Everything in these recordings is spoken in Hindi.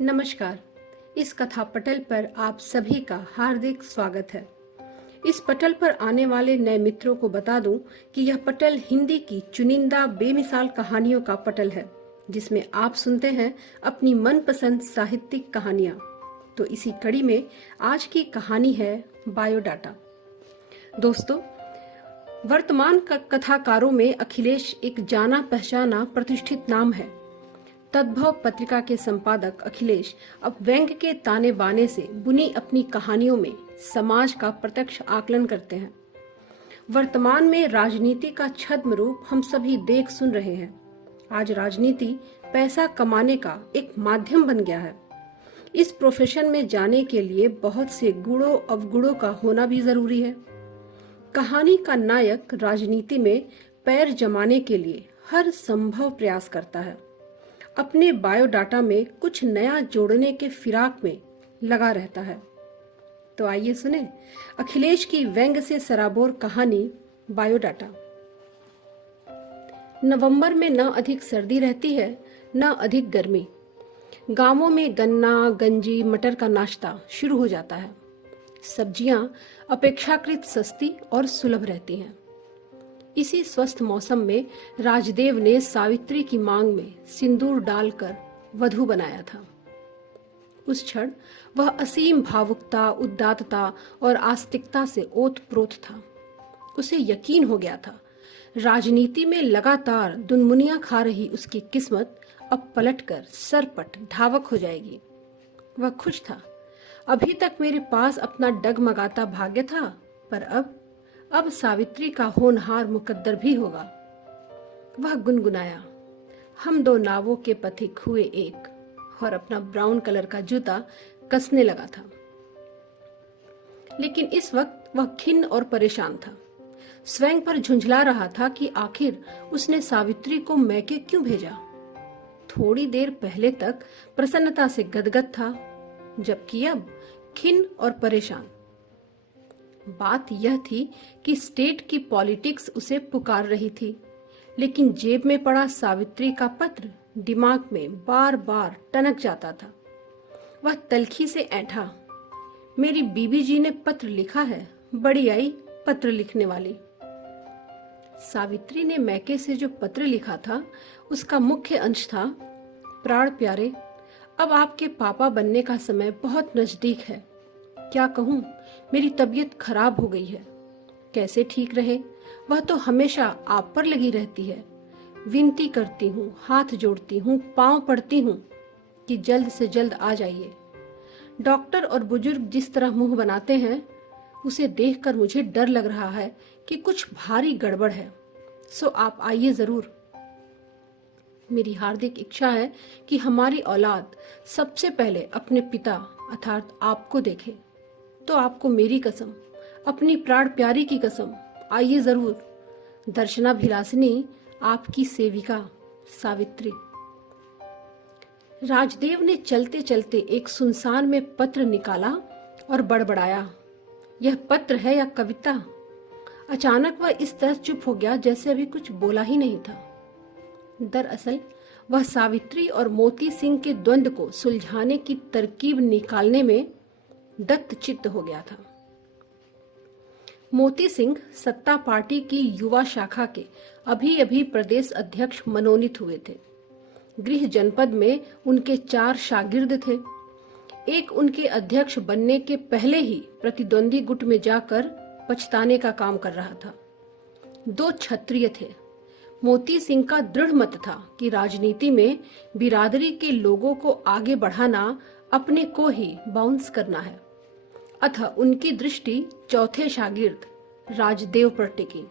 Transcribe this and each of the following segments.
नमस्कार। इस कथा पटल पर आप सभी का हार्दिक स्वागत है। इस पटल पर आने वाले नए मित्रों को बता दूं कि यह पटल हिंदी की चुनिंदा बेमिसाल कहानियों का पटल है, जिसमें आप सुनते हैं अपनी मनपसंद साहित्यिक कहानियां। तो इसी कड़ी में आज की कहानी है बायोडाटा। दोस्तों, वर्तमान कथाकारों में अखिलेश एक जाना पहचाना प्रतिष्ठित नाम है। तद्भव पत्रिका के संपादक अखिलेश अब व्यंग्य के ताने बाने से बुनी अपनी कहानियों में समाज का प्रत्यक्ष आकलन करते हैं। वर्तमान में राजनीति का छद्म रूप हम सभी देख सुन रहे हैं। आज राजनीति पैसा कमाने का एक माध्यम बन गया है। इस प्रोफेशन में जाने के लिए बहुत से गुणों अवगुणों का होना भी जरूरी है। कहानी का नायक राजनीति में पैर जमाने के लिए हर संभव प्रयास करता है। अपने बायोडाटा में कुछ नया जोड़ने के फिराक में लगा रहता है। तो आइए सुने अखिलेश की व्यंग्य से सराबोर कहानी बायोडाटा। नवंबर में न अधिक सर्दी रहती है, न अधिक गर्मी। गांवों में गन्ना, गंजी, मटर का नाश्ता शुरू हो जाता है। सब्जियां अपेक्षाकृत सस्ती और सुलभ रहती हैं। इसी स्वस्थ मौसम में राजदेव ने सावित्री की मांग में सिंदूर डालकर वधू बनाया था। उस क्षण वह असीम भावुकता, उदात्तता और आस्तिकता से ओतप्रोत था। उसे यकीन हो गया था, राजनीति में लगातार दुनमुनियां खा रही उसकी किस्मत अब पलटकर सरपट धावक हो जाएगी। वह खुश था। अभी तक मेरे पास अपना डगमगाता भाग्य था, पर अब सावित्री का होनहार मुकद्दर भी होगा। वह गुनगुनाया, हम दो नावों के पथिक हुए एक, और अपना ब्राउन कलर का जूता कसने लगा था। लेकिन इस वक्त वह खिन्न और परेशान था। स्वयं पर झुंझला रहा था कि आखिर उसने सावित्री को मैके क्यों भेजा। थोड़ी देर पहले तक प्रसन्नता से गदगद था, जबकि अब खिन्न और परेशान। बात यह थी कि स्टेट की पॉलिटिक्स उसे पुकार रही थी, लेकिन जेब में पड़ा सावित्री का पत्र दिमाग में बार बार टनक जाता था। वह तल्खी से ऐंठा, मेरी बीबी जी ने पत्र लिखा है, बड़ी आई पत्र लिखने वाली। सावित्री ने मैके से जो पत्र लिखा था, उसका मुख्य अंश था, प्राण प्यारे, अब आपके पापा बनने का समय बहुत नजदीक है। क्या कहूँ, मेरी तबीयत खराब हो गई है। कैसे ठीक रहे, वह तो हमेशा आप पर लगी रहती है। विनती करती हूँ, हाथ जोड़ती हूँ, पांव पड़ती हूँ कि जल्द से जल्द आ जाइए। डॉक्टर और बुजुर्ग जिस तरह मुंह बनाते हैं, उसे देखकर मुझे डर लग रहा है कि कुछ भारी गड़बड़ है। सो आप आइए जरूर। मेरी हार्दिक इच्छा है कि हमारी औलाद सबसे पहले अपने पिता अर्थात आपको देखे। तो आपको मेरी कसम, अपनी प्राण प्यारी की कसम, आइए जरूर। दर्शनाभिलाषिनी, आपकी सेविका सावित्री। राजदेव ने चलते चलते एक सुनसान में पत्र निकाला और बड़बड़ाया, यह पत्र है या कविता। अचानक वह इस तरह चुप हो गया जैसे अभी कुछ बोला ही नहीं था। दरअसल वह सावित्री और मोती सिंह के द्वंद्व को सुलझाने की तरकीब निकालने में दत्तचित्त हो गया था। मोती सिंह सत्ता पार्टी की युवा शाखा के अभी अभी प्रदेश अध्यक्ष मनोनीत हुए थे। गृह जनपद में उनके 4 शागिर्द थे। एक उनके अध्यक्ष बनने के पहले ही प्रतिद्वंदी गुट में जाकर पछताने का काम कर रहा था। 2 क्षत्रिय थे। मोती सिंह का दृढ़ मत था कि राजनीति में बिरादरी के लोगों को आगे बढ़ाना अपने को ही बाउंस करना है। अतः उनकी दृष्टि चौथे शागिर्द राजदेव पर टिकी।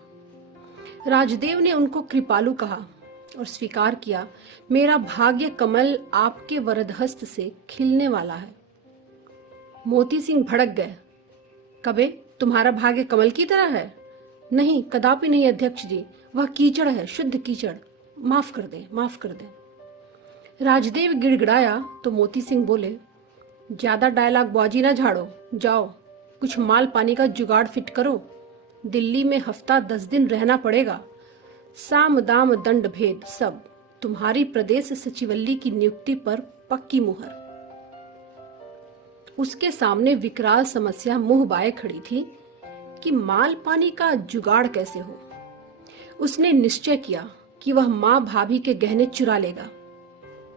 राजदेव ने उनको कृपालु कहा और स्वीकार किया, मेरा भाग्य कमल आपके वरदहस्त से खिलने वाला है। मोती सिंह भड़क गए, कबे तुम्हारा भाग्य कमल की तरह है? नहीं, कदापि नहीं अध्यक्ष जी, वह कीचड़ है, शुद्ध कीचड़। माफ कर दे, माफ कर दे। राजदेव गिड़गिड़ाया तो मोती सिंह बोले, ज्यादा डायलॉग बाजी ना झाड़ो, जाओ कुछ माल पानी का जुगाड़ फिट करो। दिल्ली में हफ्ता 10 दिन रहना पड़ेगा। साम दाम दंड भेद सब तुम्हारी प्रदेश सचिवल्ली की नियुक्ति पर पक्की मुहर। उसके सामने विकराल समस्या मुंह बाए खड़ी थी कि माल पानी का जुगाड़ कैसे हो। उसने निश्चय किया कि वह माँ भाभी के गहने चुरा लेगा,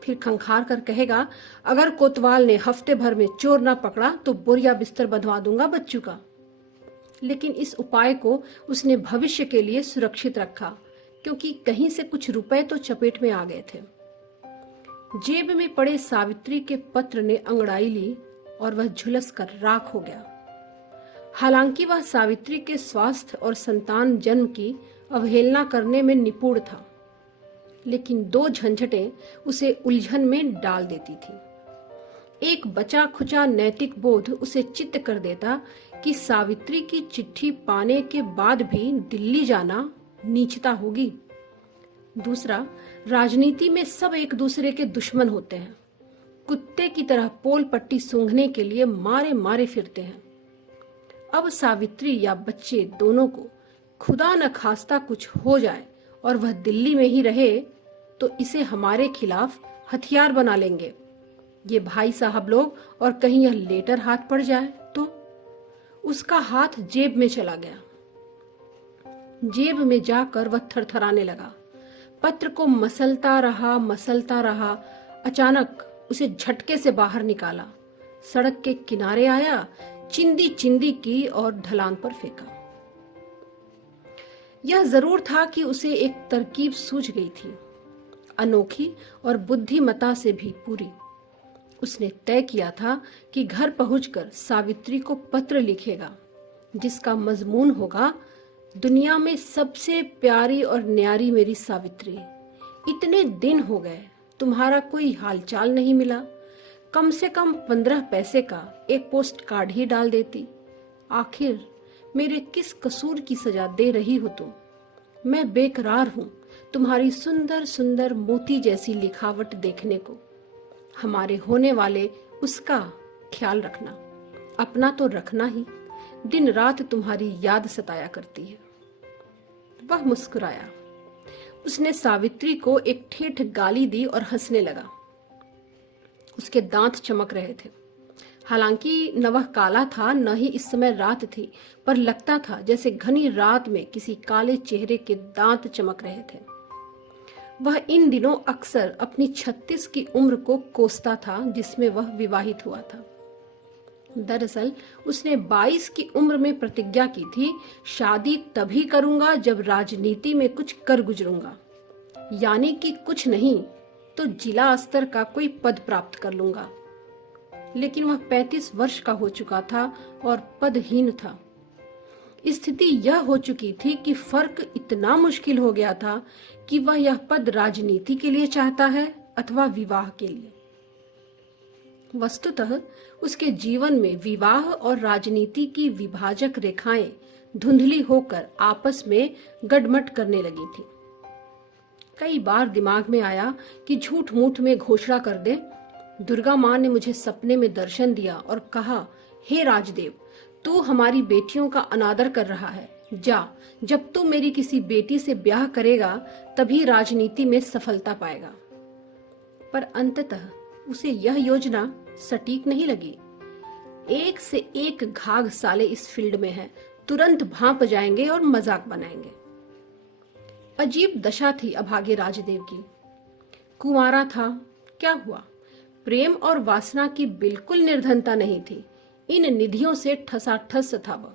फिर खंखार कर कहेगा, अगर कोतवाल ने हफ्ते भर में चोर न पकड़ा तो बोरिया बिस्तर बंधवा दूंगा बच्चू का। लेकिन इस उपाय को उसने भविष्य के लिए सुरक्षित रखा, क्योंकि कहीं से कुछ रुपए तो चपेट में आ गए थे। जेब में पड़े सावित्री के पत्र ने अंगड़ाई ली और वह झुलस कर राख हो गया। हालांकि वह सावित्री के स्वास्थ्य और संतान जन्म की अवहेलना करने में निपुण था, लेकिन दो झंझटें उसे उलझन में डाल देती थी। एक बचा खुचा नैतिक बोध उसे चित्त कर देता कि सावित्री की चिट्ठी पाने के बाद भी दिल्ली जाना नीचता होगी। दूसरा, राजनीति में सब एक दूसरे के दुश्मन होते हैं, कुत्ते की तरह पोल पट्टी सूंघने के लिए मारे मारे फिरते हैं। अब सावित्री या बच्चे दोनों को खुदा न खास्ता कुछ हो जाए और वह दिल्ली में ही रहे तो इसे हमारे खिलाफ हथियार बना लेंगे ये भाई साहब लोग, और कहीं यह लेटर हाथ पड़ जाए तो। उसका हाथ जेब में चला गया। जेब में जाकर वह थरथराने लगा। पत्र को मसलता रहा। अचानक उसे झटके से बाहर निकाला, सड़क के किनारे आया, चिंदी चिंदी की और ढलान पर फेंका। यह जरूर था कि उसे एक तरकीब सूझ गई थी, अनोखी और बुद्धिमता से भी पूरी। उसने तय किया था कि घर पहुंचकर सावित्री को पत्र लिखेगा, जिसका मजमून होगा, दुनिया में सबसे प्यारी और न्यारी मेरी सावित्री, इतने दिन हो गए तुम्हारा कोई हालचाल नहीं मिला। कम से कम 15 पैसे का एक पोस्ट कार्ड ही डाल देती। आखिर मेरे किस कसूर की सजा दे रही हो तुम? मैं बेकरार हूं तुम्हारी सुंदर सुंदर मोती जैसी लिखावट देखने को। हमारे होने वाले उसका ख्याल रखना, अपना तो रखना ही। दिन रात तुम्हारी याद सताया करती है। वह मुस्कुराया। उसने सावित्री को एक ठेठ गाली दी और हंसने लगा। उसके दांत चमक रहे थे। हालांकि न वह काला था, न ही इस समय रात थी, पर लगता था जैसे घनी रात में किसी काले चेहरे के दांत चमक रहे थे। वह इन दिनों अक्सर अपनी 36 की उम्र को कोसता था, जिसमें वह विवाहित हुआ था। दरअसल उसने 22 की उम्र में प्रतिज्ञा की थी, शादी तभी करूंगा जब राजनीति में कुछ कर गुजरूंगा, यानी कि कुछ नहीं तो जिला स्तर का कोई पद प्राप्त कर लूंगा। लेकिन वह 35 वर्ष का हो चुका था और पदहीन था। स्थिति यह हो चुकी थी कि फर्क इतना मुश्किल हो गया था कि वह यह पद राजनीति के लिए चाहता है अथवा विवाह के लिए। वस्तुतः उसके जीवन में विवाह और राजनीति की विभाजक रेखाएं धुंधली होकर आपस में गडमट करने लगी थी। कई बार दिमाग में आया कि झूठ मूठ में घोषणा कर दे। दुर्गा माँ ने मुझे सपने में दर्शन दिया और कहा, हे राजदेव, तू हमारी बेटियों का अनादर कर रहा है। जा, जब तू मेरी किसी बेटी से ब्याह करेगा तभी राजनीति में सफलता पाएगा। पर अंततः उसे यह योजना सटीक नहीं लगी। एक से एक घाघ साले इस फील्ड में हैं, तुरंत भांप जाएंगे और मजाक बनाएंगे। अजीब दशा थी अभागे राजदेव की। कुंवारा था, क्या हुआ? प्रेम और वासना की बिल्कुल निर्धनता नहीं थी। इन निधियों से ठसाठस था वह,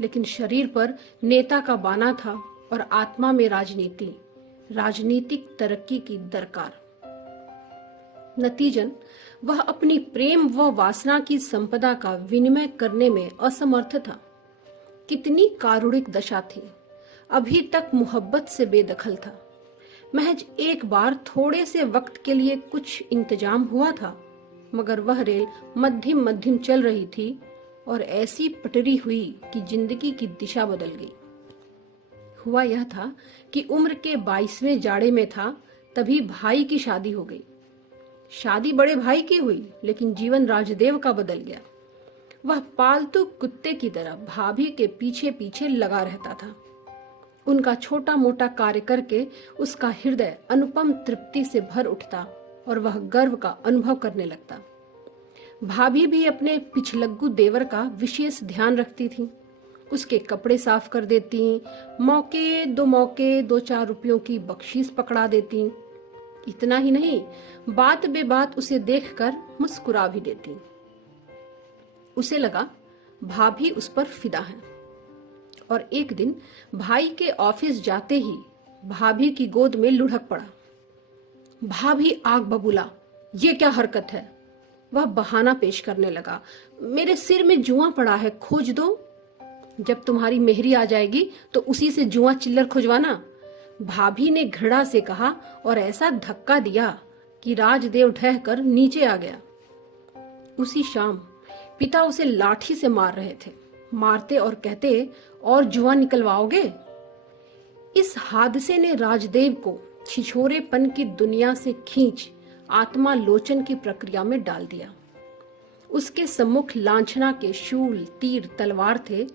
लेकिन शरीर पर नेता का बाना था और आत्मा में राजनीति, राजनीतिक तरक्की की दरकार। नतीजन वह अपनी प्रेम व वासना की संपदा का विनिमय करने में असमर्थ था। कितनी कारुणिक दशा थी। अभी तक मोहब्बत से बेदखल था। महज एक बार थोड़े से वक्त के लिए कुछ इंतजाम हुआ था, मगर वह रेल मध्यम मध्यम चल रही थी और ऐसी पटरी हुई कि जिंदगी की दिशा बदल गई। हुआ यह था कि उम्र के 22वें जाड़े में था, तभी भाई की शादी हो गई। शादी बड़े भाई की हुई, लेकिन जीवन राजदेव का बदल गया। वह पालतू कुत्ते की तरह भाभी के पीछे पीछे लगा रहता था। उनका छोटा मोटा कार्य करके उसका हृदय अनुपम तृप्ति से भर उठता और वह गर्व का अनुभव करने लगता। भाभी भी अपने पिछलग्गू देवर का विशेष ध्यान रखती थी। उसके कपड़े साफ कर देती, मौके 2-4 रुपयों की बख्शीश पकड़ा देती। इतना ही नहीं, बात बेबात उसे देखकर मुस्कुरा भी देती। उसे लगा भाभी उस पर फिदा है। और एक दिन भाई के ऑफिस जाते ही भाभी की गोद में लुढ़क पड़ा। भाभी आग बबूला, ये क्या हरकत है? वह बहाना पेश करने लगा, मेरे सिर में जुआ पड़ा है, खोज दो। जब तुम्हारी मेहरी आ जाएगी तो उसी से जुआ चिल्लर खुजवाना। भाभी ने घृणा से कहा और ऐसा धक्का दिया कि राजदेव ढह कर नीचे आ गया। उसी शाम पिता उसे लाठी से मार रहे थे। मारते और कहते, और जुआ निकलवाओगे? इस हादसे ने राजदेव को छिछोरेपन की दुनिया से खींच आत्मा लोचन की प्रक्रिया में डाल दिया। उसके सम्मुख लांछना के शूल, तीर, तलवार थे,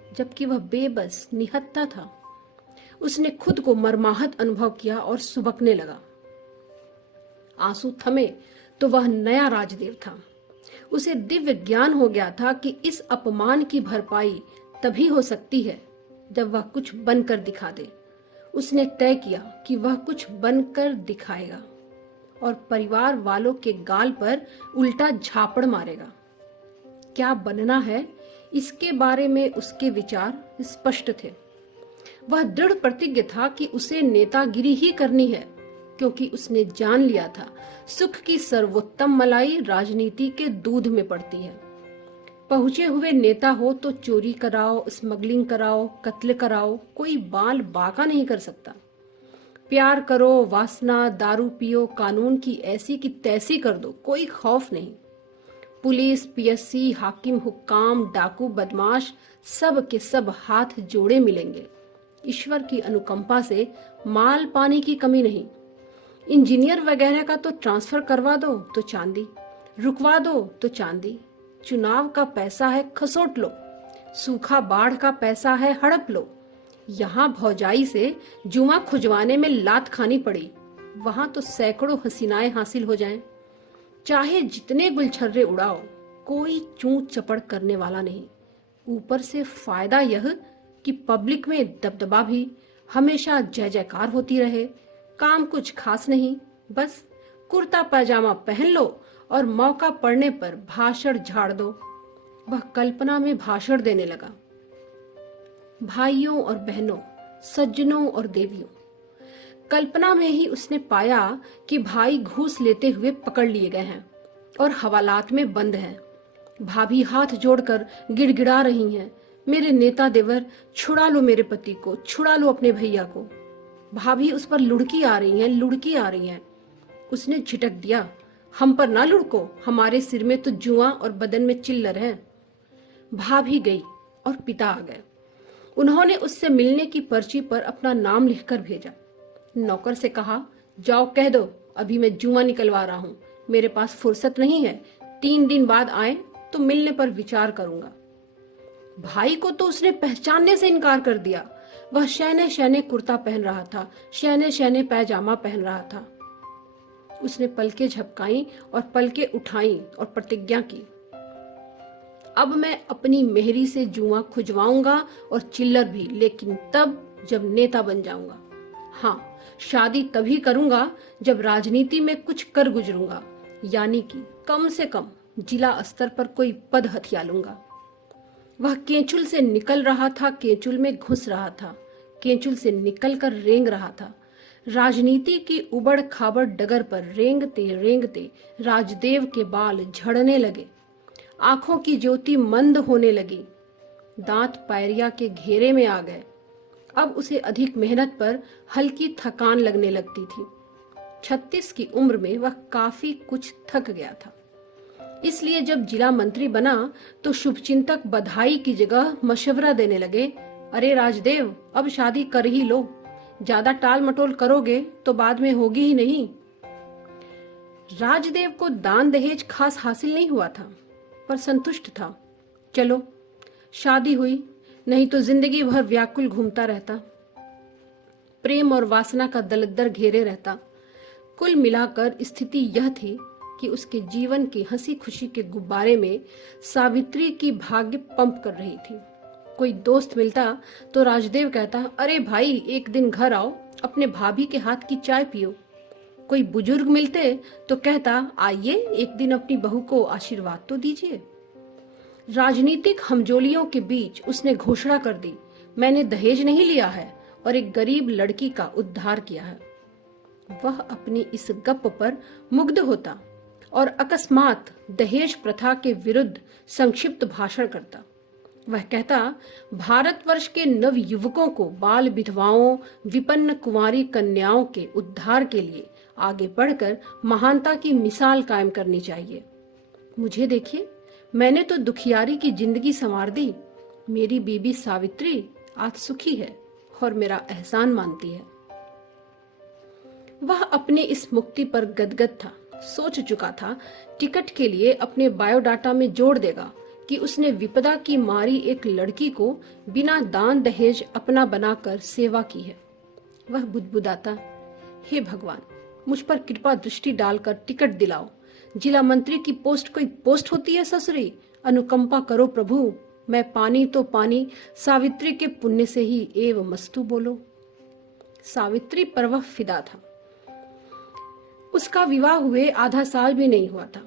जबकि वह बेबस निहत्था था। उसने खुद को मर्माहत अनुभव किया और सुबकने लगा। आंसू थमे तो वह नया राजदेव था। उसे दिव्य ज्ञान हो गया था कि इस अपमान की भरपाई तभी हो सकती है जब वह कुछ बनकर दिखा दे। उसने तय किया कि वह कुछ बनकर दिखाएगा और परिवार वालों के गाल पर उल्टा झापड़ मारेगा। क्या बनना है, इसके बारे में उसके विचार स्पष्ट थे। वह दृढ़ प्रतिज्ञ था कि उसे नेतागिरी ही करनी है, क्योंकि उसने जान लिया था सुख की सर्वोत्तम मलाई राजनीति के दूध में पड़ती है। पहुंचे हुए नेता हो तो चोरी कराओ, स्मगलिंग कराओ, कत्ल कराओ, कोई बाल बाका नहीं कर सकता। प्यार करो, वासना, दारू पियो, कानून की ऐसी की तैसी कर दो, कोई खौफ नहीं। पुलिस, पीएससी, हाकिम, हुक्काम, डाकू, बदमाश, सब के सब हाथ जोड़े मिलेंगे। ईश्वर की अनुकंपा से माल पानी की कमी नहीं। इंजीनियर वगैरह का तो ट्रांसफर करवा दो तो चांदी, रुकवा दो तो चांदी। चुनाव का पैसा है, खसोट लो। सूखा बाढ़ का पैसा है, हड़प लो। यहाँ भौजाई से जुआ खुजवाने में लात खानी पड़ी, वहां तो सैकड़ों हसीनाएं हासिल हो जाएं। चाहे जितने गुलछर्रे उड़ाओ, कोई चूं चपड़ करने वाला नहीं। ऊपर से फायदा यह कि पब्लिक में दबदबा भी, हमेशा जय जयकार होती रहे। काम कुछ खास नहीं, बस कुर्ता पैजामा पहन लो और मौका पड़ने पर भाषण झाड़ दो। वह कल्पना में भाषण देने लगा। भाइयों और बहनों, सज्जनों और देवियों, कल्पना में ही उसने पाया कि भाई घूस लेते हुए पकड़ लिए गए हैं और हवालात में बंद हैं। भाभी हाथ जोड़कर गिड़गिड़ा रही हैं, मेरे नेता देवर, छुड़ा लो मेरे पति को, छुड़ा लो अपने भैया को। भाभी उस पर लुढ़की आ रही हैं, लुढ़की आ रही हैं। उसने झिटक दिया, हम पर ना लुढ़को, हमारे सिर में तो जुआ और बदन में चिल्लर है। भाभी गई और पिता आ गए। उन्होंने उससे मिलने की पर्ची पर अपना नाम लिखकर भेजा। नौकर से कहा, जाओ कह दो अभी मैं जुआ निकलवा रहा हूँ, मेरे पास फुर्सत नहीं है, 3 दिन बाद आए तो मिलने पर विचार करूंगा। भाई को तो उसने पहचानने से इनकार कर दिया। वह शैने शैने कुर्ता पहन रहा था, शैने शैने पैजामा पहन रहा था। उसने पलकें झपकाई और पलकें उठाई और प्रतिज्ञा की, अब मैं अपनी मेहरी से जुआ खुजवाऊंगा और चिल्लर भी, लेकिन तब जब नेता बन जाऊंगा। हाँ, शादी तभी करूंगा जब राजनीति में कुछ कर गुजरूंगा, यानी कि कम से कम जिला स्तर पर कोई पद हथिया लूंगा। वह केंचुल से निकल रहा था, केंचुल में घुस रहा था, केंचुल से निकलकर रेंग रहा था। राजनीति की उबड़ खाबड़ डगर पर रेंगते रेंगते राजदेव के बाल झड़ने लगे, आंखों की ज्योति मंद होने लगी, दांत पायरिया के घेरे में आ गए। अब उसे अधिक मेहनत पर हल्की थकान लगने लगती थी। 36 की उम्र में वह काफी कुछ थक गया था। इसलिए जब जिला मंत्री बना तो शुभचिंतक बधाई की जगह मशवरा देने लगे, अरे राजदेव, अब शादी कर ही लो, ज्यादा टाल मटोल करोगे तो बाद में होगी ही नहीं। राजदेव को दान दहेज खास हासिल नहीं हुआ था, पर संतुष्ट था। चलो शादी हुई, नहीं तो जिंदगी भर व्याकुल घूमता रहता, प्रेम और वासना का दलदर घेरे रहता। कुल मिलाकर स्थिति यह थी कि उसके जीवन की हंसी खुशी के गुब्बारे में सावित्री की भाग्य पंप कर रही थी। कोई दोस्त मिलता तो राजदेव कहता, अरे भाई एक दिन घर आओ, अपने भाभी के हाथ की चाय पियो। कोई बुजुर्ग मिलते तो कहता, आइए एक दिन अपनी बहू को आशीर्वाद तो दीजिए। राजनीतिक हमजोलियों के बीच उसने घोषणा कर दी, मैंने दहेज नहीं लिया है और एक गरीब लड़की का उद्धार किया है। वह अपनी इस गप पर मुग्ध होता और अकस्मात दहेज प्रथा के विरुद्ध संक्षिप्त भाषण करता। वह कहता, भारतवर्ष के नव युवकों को बाल विधवाओं, विपन्न कुंवारी कन्याओं के उद्धार के लिए आगे बढ़कर महानता की मिसाल कायम करनी चाहिए। मुझे देखिए, मैंने तो दुखियारी की जिंदगी संवार दी। मेरी बीबी सावित्री आज सुखी है और मेरा एहसान मानती है। वह अपने इस मुक्ति पर गदगद था। सोच चुका था टिकट के लिए अपने बायोडाटा में जोड़ देगा कि उसने विपदा की मारी एक लड़की को बिना दान दहेज अपना बनाकर सेवा की है। वह बुदबुदाता, हे भगवान, मुझ पर कृपा दृष्टि डालकर टिकट दिलाओ। जिला मंत्री की पोस्ट कोई पोस्ट होती है ससुरी? अनुकंपा करो प्रभु। मैं पानी तो पानी, सावित्री के पुण्य से ही एव मस्तु बोलो। सावित्री पर वह फिदा था। उसका विवाह हुए आधा साल भी नहीं हुआ था।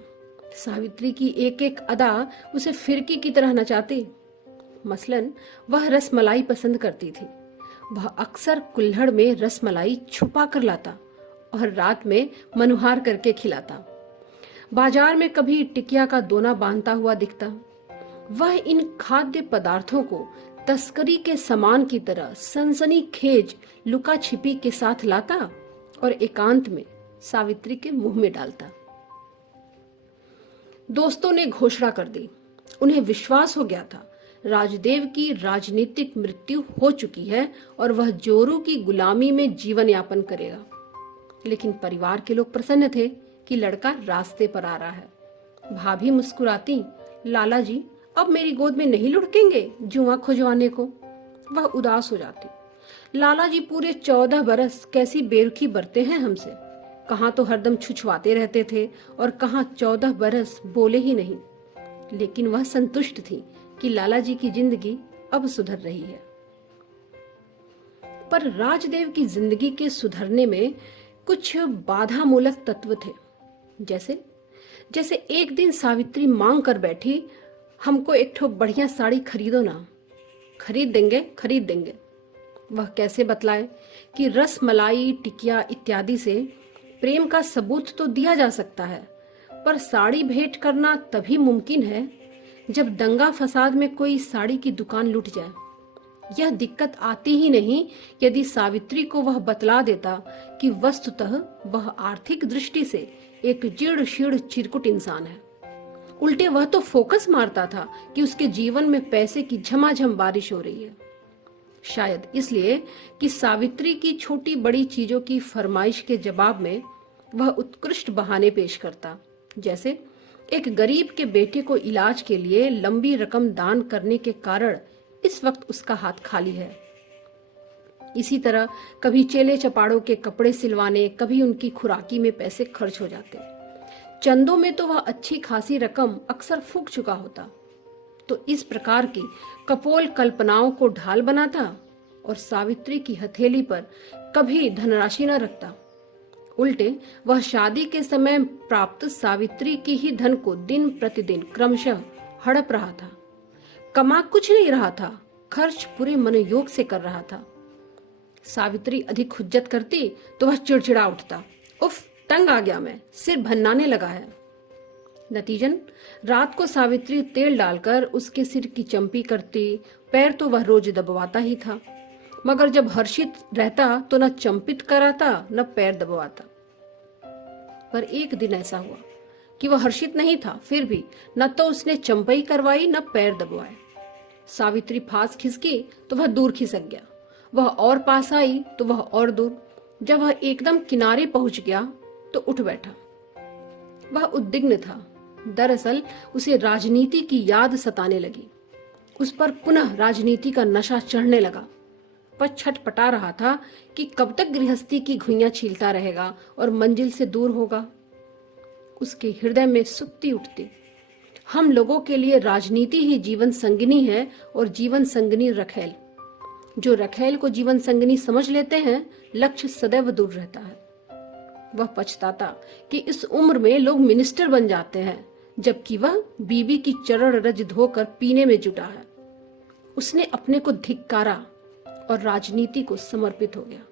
सावित्री की एक एक अदा उसे फिरकी की तरह नचाती। मसलन वह रसमलाई पसंद करती थी। वह अक्सर कुल्हड़ में रसमलाई छुपा कर लाता और रात में मनुहार करके खिलाता। बाजार में कभी टिकिया का दोना बांधता हुआ दिखता। वह इन खाद्य पदार्थों को तस्करी के सामान की तरह सनसनीखेज लुका छिपी के साथ लाता और एकांत में सावित्री के मुंह में डालता। दोस्तों ने घोषणा कर दी। उन्हें विश्वास हो गया था राजदेव की राजनीतिक मृत्यु हो चुकी है और वह जोरू की गुलामी में जीवन यापन करेगा। लेकिन परिवार के लोग प्रसन्न थे कि लड़का रास्ते पर आ रहा है। भाभी मुस्कुराती, लाला जी अब मेरी गोद में नहीं लुढ़केंगे जुआ खुजवाने को। वह उदास हो जाती। लाला जी पूरे 14 बरस कैसी बेरुखी बरते हैं हमसे। कहाँ तो हरदम छुछवाते रहते थे और कहाँ 14 बरस बोले ही नहीं। लेकिन वह संतुष्ट थी कि लाला जी की जिंदगी अब सुधर रही है। पर राजदेव की जिंदगी के सुधरने में कुछ बाधामूलक तत्व थे। जैसे एक दिन सावित्री मांग कर बैठी, हमको एक ठो बढ़िया साड़ी खरीदो ना। खरीद देंगे। वह कैसे बतलाए कि रस मलाई, टिकिया इत्यादि से प्रेम का सबूत तो दिया जा सकता है, पर साड़ी भेंट करना तभी मुमकिन है जब दंगा फसाद में कोई साड़ी की दुकान लूट जाए। यह दिक्कत आती ही नहीं यदि सावित्री को वह बतला देता कि वस्तुतः वह आर्थिक दृष्टि से एक जीर्ण शीर्ण चिरकुट इंसान है। उल्टे वह तो फोकस मारता था कि उसके जीवन में पैसे की झमाझम बारिश हो रही है। शायद इसलिए कि सावित्री की छोटी बड़ी चीजों की फरमाइश के जवाब में वह उत्कृष्ट बहाने पेश करता। जैसे एक गरीब के बेटे को इलाज के लिए लंबी रकम दान करने के कारण इस वक्त उसका हाथ खाली है। इसी तरह कभी चेले चपाड़ों के कपड़े सिलवाने, कभी उनकी खुराकी में पैसे खर्च हो जाते। चंदों में तो वह अच्छी खासी रकम अक्सर फूक चुका होता। तो इस प्रकार की कपोल कल्पनाओं को ढाल बनाता और सावित्री की हथेली पर कभी धनराशि न रखता। उल्टे वह शादी के समय प्राप्त सावित्री की ही धन को दिन प्रतिदिन क्रमशः हड़प रहा था। कमा कुछ नहीं रहा था, खर्च पूरे मनोयोग से कर रहा था। सावित्री अधिक हुज्जत करती तो वह चिड़चिड़ा उठता, उफ तंग आ गया मैं, सिर भन्नाने लगा है। नतीजन रात को सावित्री तेल डालकर उसके सिर की चंपी करती। पैर तो वह रोज दबवाता ही था, मगर जब हर्षित रहता तो न चंपित कराता न पैर दबवाता। पर एक दिन ऐसा हुआ कि वह हर्षित नहीं था, फिर भी न तो उसने चंपई करवाई न पैर दबवाए। सावित्री पास खिसकी तो वह दूर खिसक गया, वह और पास आई तो वह और दूर। जब वह एकदम किनारे पहुंच गया तो उठ बैठा। वह उद्विग्न था। दरअसल उसे राजनीति की याद सताने लगी। उस पर पुनः राजनीति का नशा चढ़ने लगा। वह छटपटा रहा था कि कब तक गृहस्थी की घुइयां छीलता रहेगा और मंजिल से दूर होगा। उसके हृदय में सुक्ति उठती। हम लोगों के लिए राजनीति ही जीवन संगिनी है और जीवन संगिनी रखेल। जो रखेल को जीवन संगिनी समझ लेते हैं, लक्ष्य सदैव दूर रहता है। वह पछताता कि इस उम्र में लोग मिनिस्टर बन जाते हैं, जबकि वह बीबी की चरण रज धोकर पीने में जुटा है। उसने अपने को धिक्कारा और राजनीति को समर्पित हो गया।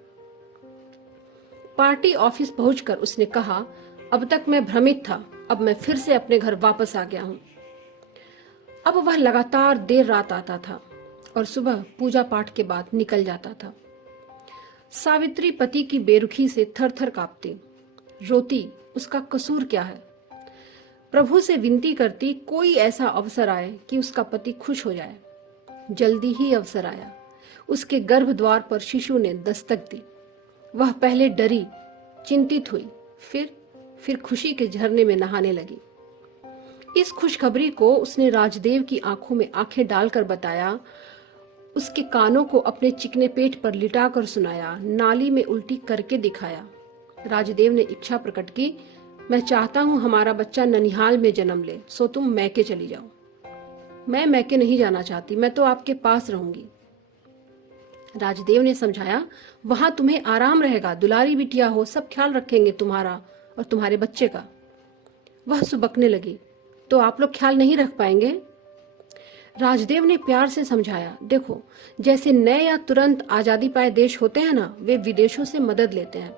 पार्टी ऑफिस पहुंचकर उसने कहा, अब तक मैं भ्रमित था, अब मैं फिर से अपने घर वापस आ गया हूं। अब वह लगातार देर रात आता था और सुबह पूजा पाठ के बाद निकल जाता था। सावित्री पति की बेरुखी से थर थर कांपती, रोती, उसका कसूर क्या है। प्रभु से विनती करती कोई ऐसा अवसर आए कि उसका पति खुश हो जाए। जल्दी ही अवसर आया। उसके गर्भ द्वार पर शिशु ने दस्तक दी। वह पहले डरी, चिंतित हुई, फिर खुशी के झरने में नहाने लगी। इस खुशखबरी को उसने राजदेव की आंखों में आंखें डालकर बताया, उसके कानों को अपने चिकने पेट पर लिटाकर सुनाया, नाली में उल्टी करके दिखाया। राजदेव ने इच्छा प्रकट की, मैं चाहता हूं हमारा बच्चा ननिहाल में जन्म ले, सो तुम मैके चली जाओ। मैं मैके नहीं जाना चाहती, मैं तो आपके पास रहूंगी। राजदेव ने समझाया, वहां तुम्हें आराम रहेगा, दुलारी बिटिया हो, सब ख्याल रखेंगे तुम्हारा और तुम्हारे बच्चे का। वह सुबकने लगी, तो आप लोग ख्याल नहीं रख पाएंगे? राजदेव ने प्यार से समझाया, देखो, जैसे नए या तुरंत आजादी पाए देश होते हैं ना, वे विदेशों से मदद लेते हैं।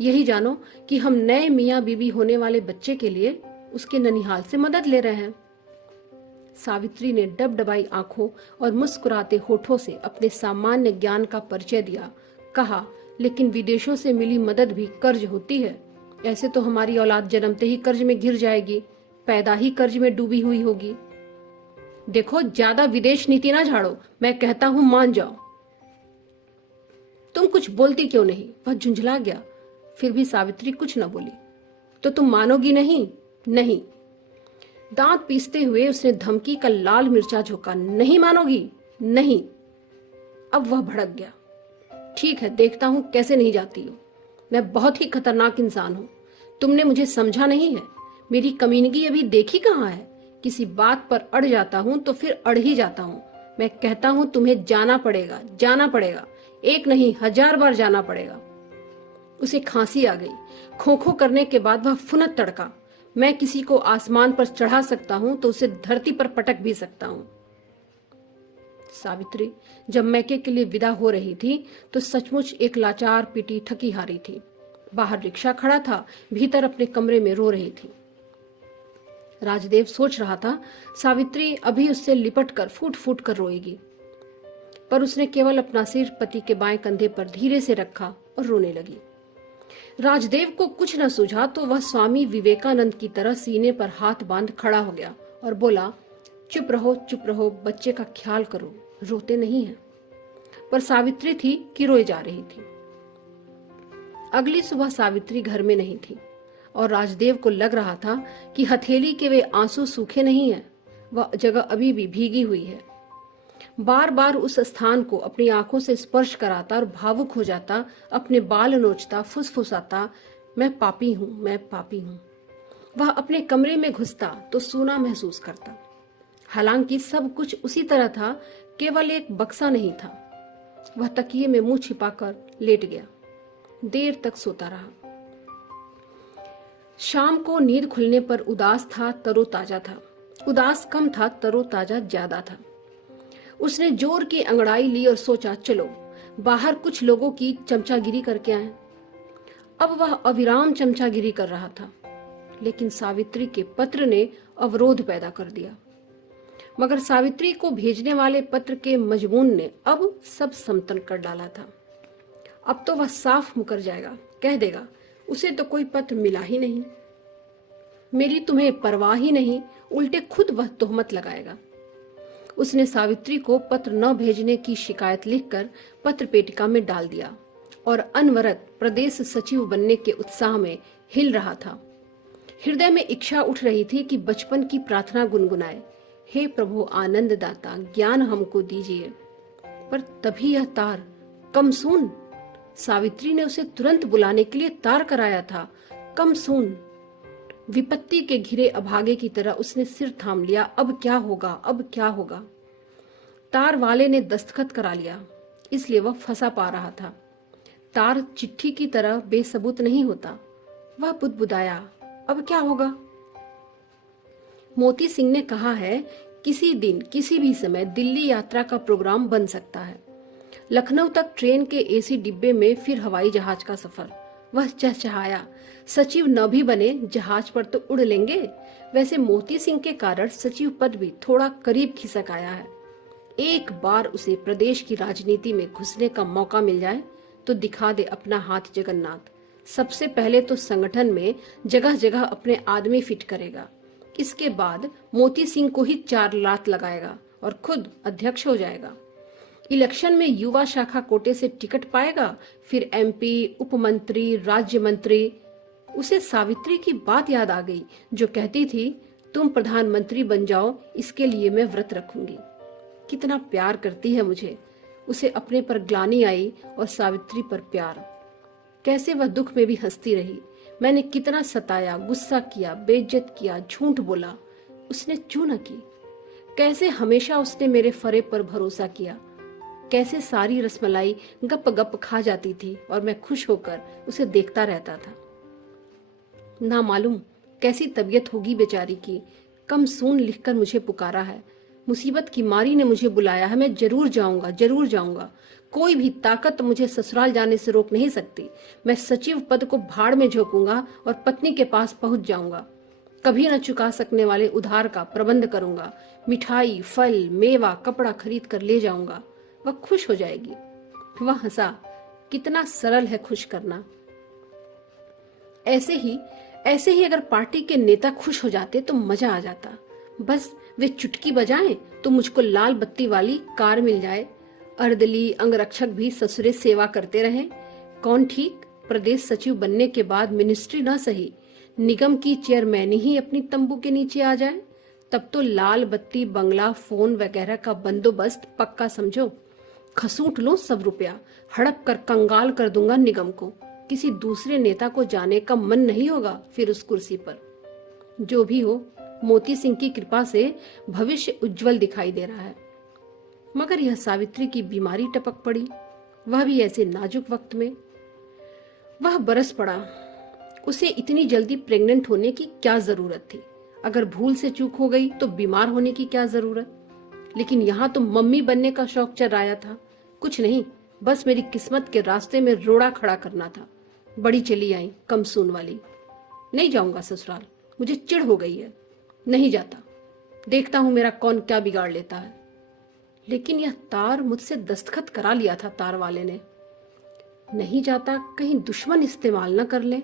यही जानो कि हम नए मियाँ बीबी होने वाले बच्चे के लिए उसके ननिहाल से मदद ले रहे हैं। सावित्री ने डबडबाई आंखों और मुस्कुराते होठों से अपने सामान्य ज्ञान का परिचय दिया। कहा, लेकिन विदेशों से मिली मदद भी कर्ज होती है। ऐसे तो हमारी औलाद जन्मते ही कर्ज में घिर जाएगी, पैदा ही कर्ज में डूबी हुई होगी। देखो, ज्यादा विदेश नीति ना झाड़ो, मैं कहता हूं मान जाओ। तुम कुछ बोलती क्यों नहीं? वह झुंझला गया। फिर भी सावित्री कुछ न बोली। तो तुम मानोगी नहीं? नहीं। दांत पीसते हुए उसने धमकी का लाल मिर्चा झोंका, नहीं मानोगी? नहीं। अब वह भड़क गया। ठीक है, देखता हूं कैसे नहीं जाती हो। मैं बहुत ही खतरनाक इंसान हूं, तुमने मुझे समझा नहीं है। मेरी कमीनगी अभी देखी कहाँ है? किसी बात पर अड़ जाता हूं तो फिर अड़ ही जाता हूं। मैं कहता हूं तुम्हें जाना पड़ेगा, जाना पड़ेगा, एक नहीं 1000 बार जाना पड़ेगा। उसे खांसी आ गई। खोखो करने के बाद वह फुनत तड़का, मैं किसी को आसमान पर चढ़ा सकता हूं तो उसे धरती पर पटक भी सकता हूं। सावित्री जब मैके के लिए विदा हो रही थी तो सचमुच एक लाचार पिटी थकी हारी थी। बाहर रिक्शा खड़ा था, भीतर अपने कमरे में रो रही थी। राजदेव सोच रहा था सावित्री अभी उससे लिपट कर फूट फूट कर रोएगी, पर उसने केवल अपना सिर पति के बाएं कंधे पर धीरे से रखा और रोने लगी। राजदेव को कुछ न सूझा तो वह स्वामी विवेकानंद की तरह सीने पर हाथ बांध खड़ा हो गया और बोला, चुप रहो, बच्चे का ख्याल करो, रोते नहीं हैं। पर सावित्री थी कि रोए जा रही थी। अगली सुबह सावित्री घर में नहीं थी और राजदेव को लग रहा था कि हथेली के वे आंसू सूखे नहीं हैं, वह जगह अभी भी भीगी हुई है। बार बार उस स्थान को अपनी आंखों से स्पर्श कराता और भावुक हो जाता, अपने बाल नोचता, फुसफुसाता, मैं पापी हूं, मैं पापी हूं। वह अपने कमरे में घुसता तो सूना महसूस करता। हालांकि सब कुछ उसी तरह था, केवल एक बक्सा नहीं था। वह तकिए में मुंह छिपाकर लेट गया, देर तक सोता रहा। शाम को नींद खुलने पर उदास था, तरोताजा था। उदास कम था, तरोताजा ज्यादा था। उसने जोर की अंगड़ाई ली और सोचा, चलो बाहर कुछ लोगों की चमचागिरी करके आए। अब वह अविराम चमचागिरी कर रहा था, लेकिन सावित्री के पत्र ने अवरोध पैदा कर दिया। मगर सावित्री को भेजने वाले पत्र के मजमून ने अब सब समतल कर डाला था। अब तो वह साफ मुकर जाएगा, कह देगा, उसे तो कोई पत्र मिला ही नहीं, मेरी तुम्हें परवाह ही नहीं, उल्टे खुद वह तोहमत लगाएगा। उसने सावित्री को पत्र न भेजने की शिकायत लिखकर पत्र पेटिका में डाल दिया और अनवरत प्रदेश सचिव बनने के उत्साह में हिल रहा था। हृदय में इच्छा उठ रही थी कि बचपन की प्रार्थना गुनगुनाए, हे प्रभु आनंद दाता, ज्ञान हमको दीजिए। पर तभी यह तार, कम सुन। सावित्री ने उसे तुरंत बुलाने के लिए तार कराया था। कम सुन, विपत्ति के घिरे अभागे की तरह उसने सिर थाम लिया। अब क्या होगा, अब क्या होगा? तार वाले ने दस्तखत करा लिया, इसलिए वह फंसा पा रहा था। तार चिट्ठी की तरह बेसबूत नहीं होता। वह बुदबुदाया, अब क्या होगा? मोती सिंह ने कहा है, किसी दिन किसी भी समय दिल्ली यात्रा का प्रोग्राम बन सकता है। लखनऊ तक ट्रेन के एसी डिब्बे में, फिर हवाई जहाज का सफर। वह चहचहाया, सचिव न भी बने, जहाज पर तो उड़ लेंगे। वैसे मोती सिंह के कारण सचिव पद भी थोड़ा करीब खिसक आया है। एक बार उसे प्रदेश की राजनीति में घुसने का मौका मिल जाए तो दिखा दे अपना हाथ जगन्नाथ। सबसे पहले तो संगठन में जगह जगह अपने आदमी फिट करेगा। इसके बाद मोती सिंह को ही 4 लात लगाएगा और खुद अध्यक्ष हो जाएगा। इलेक्शन में युवा शाखा कोटे से टिकट पाएगा, फिर एमपी, उपमंत्री, राज्य मंत्री। उसे सावित्री की बात याद आ गई जो कहती थी, तुम प्रधानमंत्री बन जाओ, इसके लिए मैं व्रत रखूंगी। कितना प्यार करती है मुझे। उसे अपने पर ग्लानि आई और सावित्री पर प्यार। कैसे वह दुख में भी हंसती रही। मैंने कितना सताया, गुस्सा किया, बेइज्जत किया, झूठ बोला, उसने चूं न की। कैसे हमेशा उसने मेरे फरेब पर भरोसा किया। कैसे सारी रसमलाई गप गप खा जाती थी और मैं खुश होकर उसे देखता रहता था। ना मालूम कैसी तबीयत होगी बेचारी की। कम सून लिखकर मुझे पुकारा है। मुसीबत की मारी ने मुझे बुलाया है। मैं जरूर जाऊंगा, जरूर जाऊंगा। कोई भी ताकत मुझे ससुराल जाने से रोक नहीं सकती। मैं सचिव पद को भाड़ में झोंकूंगा और पत्नी के पास पहुंच जाऊंगा। कभी न चुका सकने वाले उधार का प्रबंध करूंगा। मिठाई, फल, मेवा, कपड़ा खरीद कर ले जाऊंगा। वह खुश हो जाएगी। वह हंसा। कितना सरल है खुश करना। ऐसे ही अगर पार्टी के नेता खुश हो जाते तो मजा आ जाता। बस वे चुटकी बजाएं तो मुझको लाल बत्ती वाली कार मिल जाए। अर्दली अंगरक्षक भी ससुरे सेवा करते रहें। कौन ठीक, प्रदेश सचिव बनने के बाद मिनिस्ट्री ना सही, निगम की चेयरमैन ही अपनी तंबू के नीचे आ जाए। तब तो लाल बत्ती, बंगला, फोन वगैरह का बंदोबस्त पक्का समझो। खसूट लो सब रुपया, हड़प कर कंगाल कर दूंगा निगम को। किसी दूसरे नेता को जाने का मन नहीं होगा फिर उस कुर्सी पर। जो भी हो, मोती सिंह की कृपा से भविष्य उज्जवल दिखाई दे रहा है। मगर यह सावित्री की बीमारी टपक पड़ी, वह भी ऐसे नाजुक वक्त में। वह बरस पड़ा। उसे इतनी जल्दी प्रेग्नेंट होने की क्या जरूरत थी? अगर भूल से चूक हो गई तो बीमार होने की क्या जरूरत? लेकिन यहाँ तो मम्मी बनने का शौक चल आया था। कुछ नहीं, बस मेरी किस्मत के रास्ते में रोड़ा खड़ा करना था। बड़ी चली आई कमसून वाली। नहीं जाऊंगा ससुराल, मुझे चिढ़ हो गई है। नहीं जाता, देखता हूं मेरा कौन क्या बिगाड़ लेता है। लेकिन यह तार मुझसे दस्तखत करा लिया था तार वाले ने। नहीं जाता, कहीं दुश्मन इस्तेमाल न कर ले।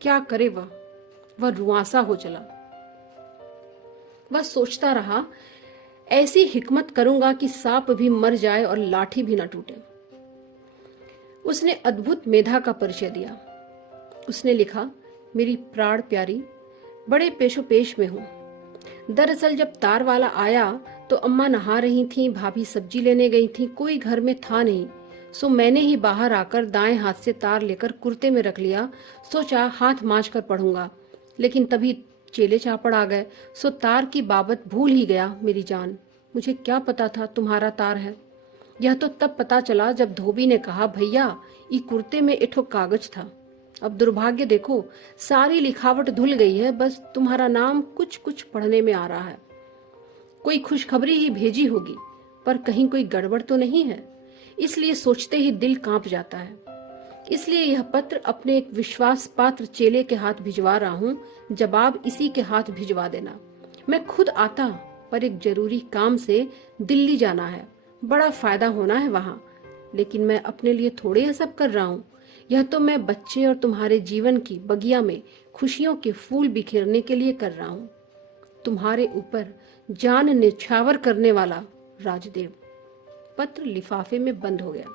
क्या करे वह रुआंसा हो चला। वह सोचता रहा, ऐसी हिकमत करूंगा कि सांप भी मर जाए और लाठी भी न टूटे। उसने अद्भुत मेधा का परिचय दिया। उसने लिखा, मेरी प्राण प्यारी, बड़े पेशोपेश में हूं। दरअसल जब तार वाला आया तो अम्मा नहा रही थीं, भाभी सब्जी लेने गई थीं, कोई घर में था नहीं। सो मैंने ही बाहर आकर दाएं हाथ से तार लेकर कुर्ते में रख लिया। सोचा हाथ मांज कर पढ़ूंगा, लेकिन तभी चेले चापड़ आ गए। सो तार की बाबत भूल ही गया। मेरी जान, मुझे क्या पता था तुम्हारा तार है। यह तो तब पता चला जब धोबी ने कहा, भैया ई कुर्ते में एठो कागज था। अब दुर्भाग्य देखो, सारी लिखावट धुल गई है, बस तुम्हारा नाम कुछ कुछ पढ़ने में आ रहा है। कोई खुशखबरी ही भेजी होगी, पर कहीं कोई गड़बड़ तो नहीं है। इसलिए सोचते ही दिल कांप जाता है। इसलिए यह पत्र अपने एक विश्वास पात्र चेले के हाथ भिजवा रहा हूँ। जवाब इसी के हाथ भिजवा देना। मैं खुद आता, पर एक जरूरी काम से दिल्ली जाना है। बड़ा फायदा होना है वहाँ। लेकिन मैं अपने लिए थोड़े यह सब कर रहा हूँ। यह तो मैं बच्चे और तुम्हारे जीवन की बगिया में खुशियों के फूल बिखेरने के लिए कर रहा हूँ। तुम्हारे ऊपर जान न्यौछावर करने वाला राजदेव। पत्र लिफाफे में बंद हो गया।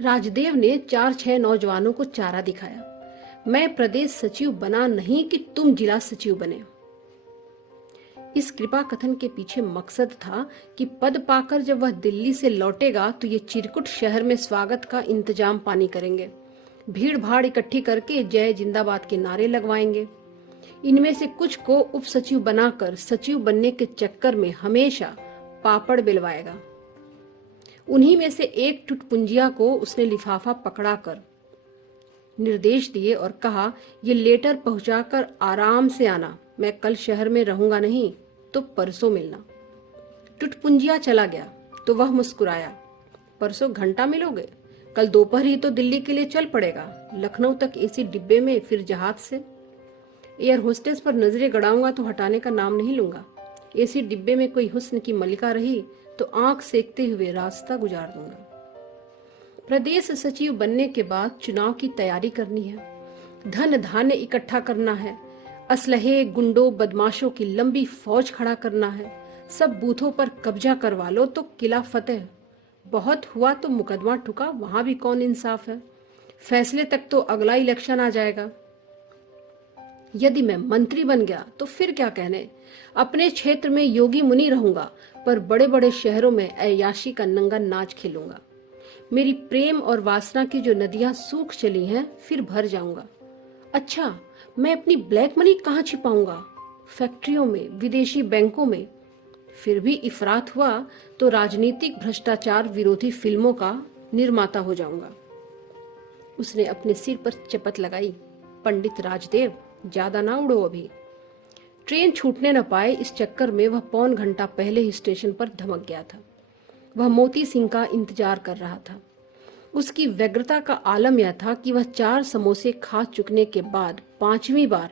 राजदेव ने 4-6 नौजवानों को चारा दिखाया। मैं प्रदेश सचिव बना नहीं कि तुम जिला सचिव बने। इस कृपा कथन के पीछे मकसद था कि पद पाकर जब वह दिल्ली से लौटेगा तो ये चिरकुट शहर में स्वागत का इंतजाम पानी करेंगे। भीड़ भाड़ इकट्ठी करके जय जिंदाबाद के नारे लगवाएंगे। इनमें से कुछ को उप सचिव बनाकर सचिव बनने के चक्कर में हमेशा पापड़ बिलवाएगा। उन्हीं में से एक टुटपुंजिया को उसने लिफाफा पकड़ाकर निर्देश दिए और कहा, ये लेटर पहुंचाकर आराम से आना, मैं कल शहर में रहूंगा नहीं तो परसों मिलना। टुटपुंजिया चला गया तो वह मुस्कुराया, परसों घंटा मिलोगे? कल दोपहर ही तो दिल्ली के लिए चल पड़ेगा, लखनऊ तक एसी डिब्बे में, फिर जहाज से। एयर होस्टेस पर नजरें गड़ाऊंगा तो हटाने का नाम नहीं लूंगा। एसी डिब्बे में कोई हुस्न की मलिका रही तो आंख सेकते हुए रास्ता गुजार दूंगा। प्रदेश सचिव बनने के बाद चुनाव की तैयारी करनी है, धन धान्य इकट्ठा करना है, असलहे गुंडों बदमाशों की लंबी फौज खड़ा करना है, सब बूथों पर कब्जा करवा लो तो किला फतेह, बहुत हुआ तो मुकदमा ठुका, वहां भी कौन इंसाफ है, फैसले तक तो अगला इलेक्शन आ जाएगा। यदि मैं मंत्री बन गया तो फिर क्या कहने, अपने क्षेत्र में योगी मुनि रहूंगा पर बड़े बड़े शहरों में ऐयाशी का नंगा नाच खेलूंगा। मेरी प्रेम और वासना की जो नदियां सूख चली हैं फिर भर जाऊंगा। अच्छा, मैं अपनी ब्लैक मनी कहाँ छिपाऊंगा? फैक्ट्रियों में, विदेशी बैंकों में। फिर भी इफरात हुआ तो राजनीतिक भ्रष्टाचार विरोधी फिल्मों का निर्माता हो जाऊंगा। उसने अपने सिर पर चपत लगाई, पंडित राजदेव ज्यादा ना उड़ो अभी। ट्रेन छूटने न पाए इस चक्कर में वह पौन घंटा पहले ही स्टेशन पर धमक गया था। वह मोती सिंह का इंतजार कर रहा था। उसकी व्यग्रता का आलम यह था कि वह 4 समोसे खा चुकने के बाद 5वीं बार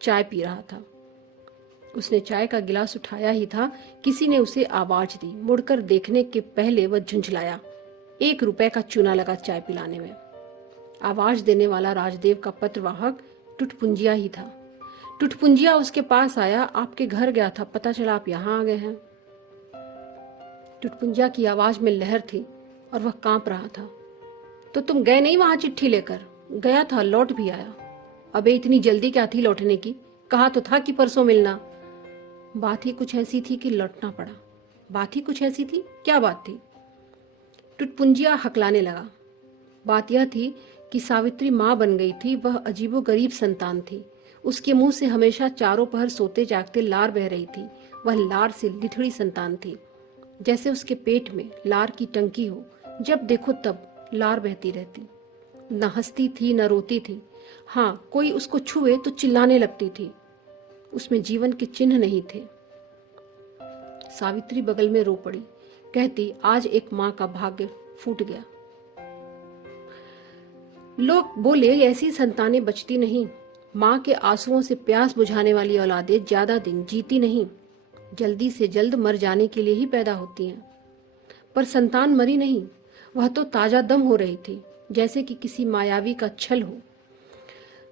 चाय पी रहा था। उसने चाय का गिलास उठाया ही था, किसी ने उसे आवाज दी। मुड़कर देखने के पहले वह झुंझलाया। 1 रुपए का चूना लगा चाय पिलाने में। आवाज देने वाला राजदेव का पत्रवाहक टुटपुंजिया ही था। टुटपुंजिया उसके पास आया, आपके घर गया था, पता चला आप यहाँ आ गए हैं। टुटपुंजिया की आवाज में लहर थी और वह कांप रहा था। तो तुम गए नहीं वहां चिट्ठी लेकर? गया था, लौट भी आया। अबे इतनी जल्दी क्या थी लौटने की? कहा तो था कि परसों मिलना। बात ही कुछ ऐसी थी कि लौटना पड़ा। बात ही कुछ ऐसी थी? क्या बात थी? टुटपुंजिया हकलाने लगा। बात यह थी कि सावित्री माँ बन गई थी। वह अजीबोगरीब संतान थी। उसके मुंह से हमेशा चारों पहर सोते जागते लार बह रही थी। वह लार से लिथड़ी संतान थी, जैसे उसके पेट में लार की टंकी हो, जब देखो तब लार बहती रहती। न हंसती थी न रोती थी। हाँ, कोई उसको छुए तो चिल्लाने लगती थी। उसमें जीवन के चिन्ह नहीं थे। सावित्री बगल में रो पड़ी, कहती, आज एक माँ का भाग्य फूट गया। लोग बोले, ऐसी संतानें बचती नहीं। माँ के आंसुओं से प्यास बुझाने वाली औलादें ज्यादा दिन जीती नहीं, जल्दी से जल्द मर जाने के लिए ही पैदा होती हैं। पर संतान मरी नहीं, वह तो ताजा दम हो रही थी, जैसे कि किसी मायावी का छल हो,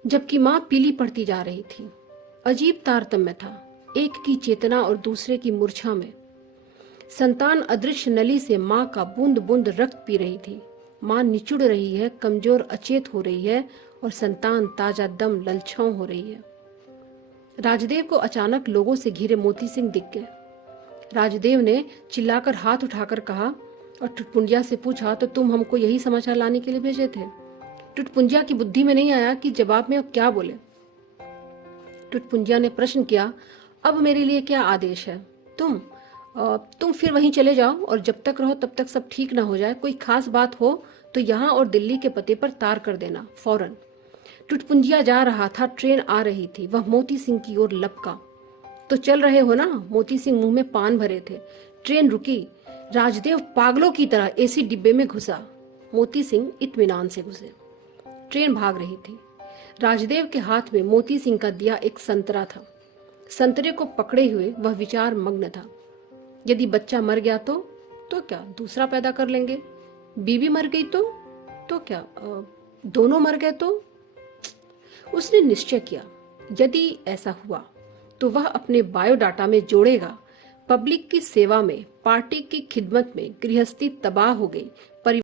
जबकि माँ पीली पड़ती जा रही थी। अजीब तारतम्य था, एक की चेतना और दूसरे की मूर्छा में। संतान अदृश्य नली से माँ का बूंद बूंद रक्त पी रही थी। माँ निचुड़ रही है, कमजोर अचेत हो रही है, और संतान ताजा दम ललछाऊ हो रही है। राजदेव को अचानक लोगों से घिरे मोती सिंह दिख गए। राजदेव ने चिल्लाकर हाथ उठाकर कहा और टुटपुंजिया से पूछा, तो तुम हमको यही समाचार लाने के लिए भेजे थे? टुटपुंजिया की बुद्धि में नहीं आया कि जवाब में अब क्या बोले। टुटपुंजिया ने प्रश्न किया, अब मेरे लिए क्या आदेश है? तुम फिर वहीं चले जाओ और जब तक रहो तब तक सब ठीक ना हो जाए। कोई खास बात हो तो यहाँ और दिल्ली के पते पर तार कर देना फौरन। टुटपुंजिया जा रहा था, ट्रेन आ रही थी। वह मोती सिंह की ओर लपका। तो चल रहे हो ना? मोती सिंह मुंह में पान भरे थे। ट्रेन रुकी। राजदेव पागलों की तरह एसी डिब्बे में घुसा। मोती सिंह इत्मीनान से घुसे। ट्रेन भाग रही थी। राजदेव के हाथ में मोती सिंह का दिया एक संतरा था। संतरे को पकड़े हुए वह विचार मग्न था। यदि बच्चा मर गया तो क्या, दूसरा पैदा कर लेंगे। बीवी मर गई तो क्या, दोनों मर गए तो? उसने निश्चय किया, यदि ऐसा हुआ तो वह अपने बायोडाटा में जोड़ेगा, पब्लिक की सेवा में, पार्टी की खिदमत में गृहस्थी तबाह हो गई,